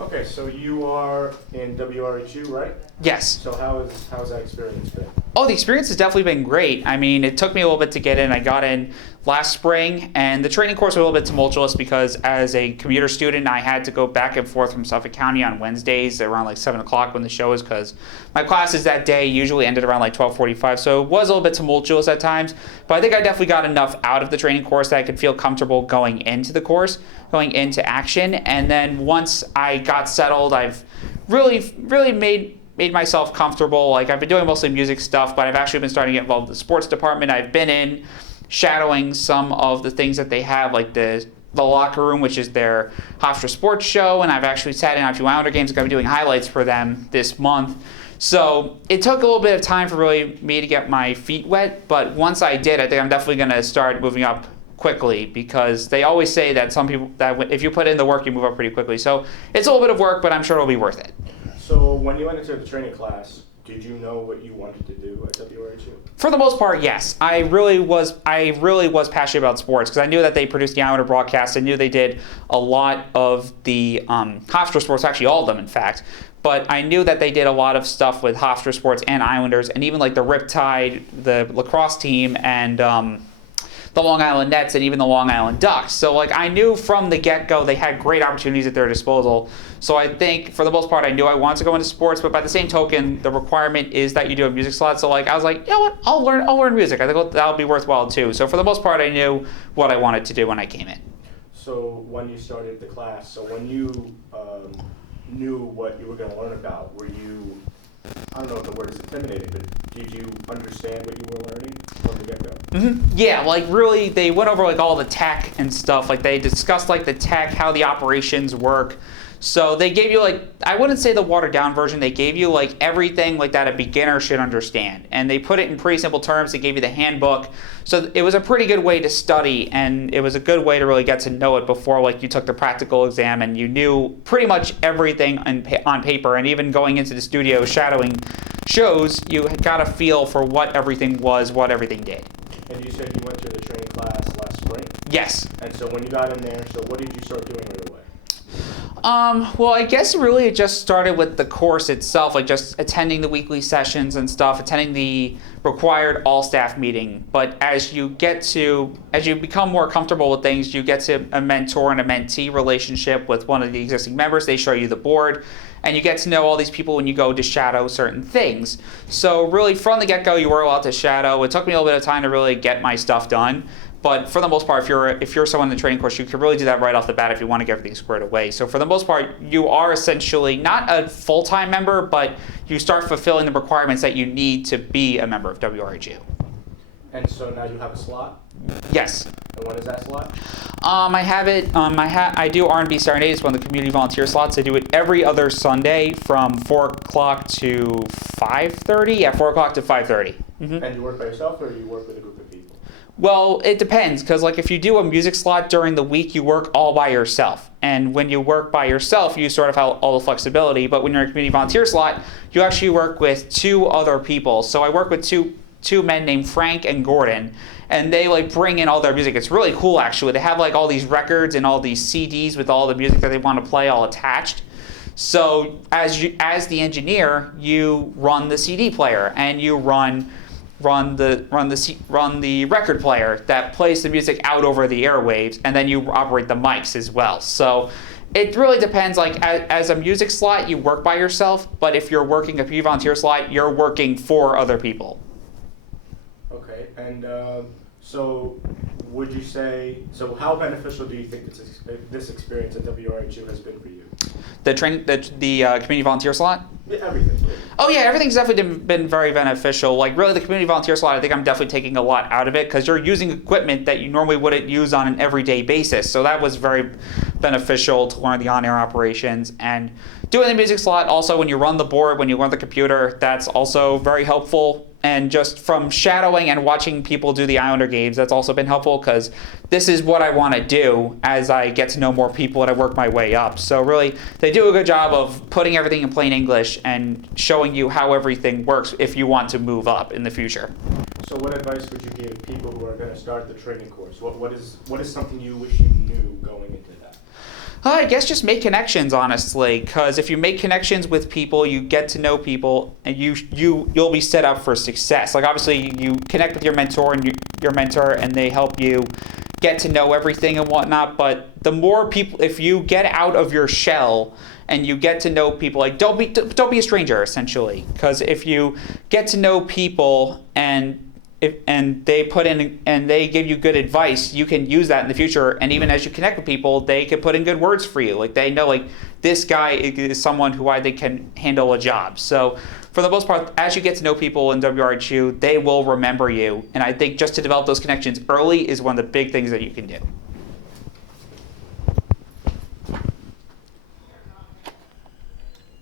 Okay, so you are in WRHU, right? Yes. So how's that experience been? Oh, the experience has definitely been great. I mean, it took me a little bit to get in. I got in last spring, and the training course was a little bit tumultuous because as a commuter student, I had to go back and forth from Suffolk County on Wednesdays around like 7 o'clock when the show is, because my classes that day usually ended around like 12:45, so it was a little bit tumultuous at times, but I think I definitely got enough out of the training course that I could feel comfortable going into the course, going into action, and then once I got settled, I've really made myself comfortable. Like, I've been doing mostly music stuff, but I've actually been starting to get involved with the sports department. I've been in shadowing some of the things that they have, like the locker room, which is their Hofstra sports show, and I've actually sat in on a few Islander games. Like, I've been doing highlights for them this month. So it took a little bit of time for really me to get my feet wet, but once I did, I think I'm definitely going to start moving up quickly, because they always say that some people, that if you put in the work, you move up pretty quickly. So it's a little bit of work, but I'm sure it'll be worth it. So when you went into the training class, did you know what you wanted to do at WRHU? For the most part, yes. I really was passionate about sports, because I knew that they produced the Islander broadcast. I knew they did a lot of the Hofstra sports, actually all of them, in fact. But I knew that they did a lot of stuff with Hofstra sports and Islanders, and even like the Riptide, the lacrosse team, and the Long Island Nets, and even the Long Island Ducks. So like, I knew from the get-go they had great opportunities at their disposal. So I think for the most part I knew I wanted to go into sports, but by the same token, the requirement is that you do a music slot. So like, I was like, you know what, I'll learn music. I think that'll be worthwhile too. So for the most part I knew what I wanted to do when I came in. So when you started the class, so when you knew what you were going to learn about, were you, I don't know if the word is intimidated, but did you understand what you were learning from the get-go? Yeah, like really, they went over like all the tech and stuff. Like, they discussed like the tech, how the operations work. So they gave you like, I wouldn't say the watered down version, they gave you like everything like that a beginner should understand. And they put it in pretty simple terms. They gave you the handbook. So it was a pretty good way to study, and it was a good way to really get to know it before like you took the practical exam and you knew pretty much everything on paper. And even going into the studio shadowing shows, you got a feel for what everything was, what everything did. And you said you went to the training class last spring? Yes. And so when you got in there, so what did you start doing right away? Well, I guess really it just started with the course itself, like just attending the weekly sessions and stuff, attending the required all-staff meeting. But as you become more comfortable with things, you get to a mentor and a mentee relationship with one of the existing members. They show you the board, and you get to know all these people when you go to shadow certain things. So really, from the get-go, you were allowed to shadow. It took me a little bit of time to really get my stuff done. But for the most part, if you're someone in the training course, you can really do that right off the bat if you want to get everything squared away. So for the most part, you are essentially not a full-time member, but you start fulfilling the requirements that you need to be a member of WRHU. And so now you have a slot? Yes. And when is that slot? I have it. I do R&B Serenade. It's one of the community volunteer slots. I do it every other Sunday from 4 o'clock to 5:30. Yeah, 4 o'clock to 5:30. Mm-hmm. And you work by yourself, or you work with a group of people? Well, it depends, because like if you do a music slot during the week, you work all by yourself. And when you work by yourself, you sort of have all the flexibility. But when you're in a community volunteer slot, you actually work with 2 other people. So I work with two men named Frank and Gordon, and they like bring in all their music. It's really cool, actually. They have like all these records and all these CDs with all the music that they want to play all attached. So as the engineer, you run the CD player, and you run the record player that plays the music out over the airwaves, and then you operate the mics as well. So it really depends. Like as a music slot, you work by yourself, but if you're working a community volunteer slot, you're working for other people. Okay, and so would you say, so how beneficial do you think this experience at WRHU has been for you? The community volunteer slot? Yeah, everything. Really. Oh yeah, everything's definitely been very beneficial. Like really, the community volunteer slot, I think I'm definitely taking a lot out of it, because you're using equipment that you normally wouldn't use on an everyday basis. So that was very beneficial to learn the on-air operations. And doing the music slot, also when you run the board, when you run the computer, that's also very helpful. And just from shadowing and watching people do the Islander games, that's also been helpful, because this is what I want to do as I get to know more people and I work my way up. So really, they do a good job of putting everything in plain English and showing you how everything works if you want to move up in the future. So what advice would you give people who are going to start the training course? What is something you wish you knew going into that? I guess just make connections, honestly, because if you make connections with people, you get to know people, and you'll be set up for success. Like obviously, you connect with your mentor and your mentor, and they help you get to know everything and whatnot. But the more people, if you get out of your shell and you get to know people, like don't be a stranger, essentially, because if you get to know people and they put in and they give you good advice, you can use that in the future. And even as you connect with people, they can put in good words for you. Like they know, like this guy is someone who I think can handle a job. So for the most part, as you get to know people in WRHU, they will remember you. And I think just to develop those connections early is one of the big things that you can do.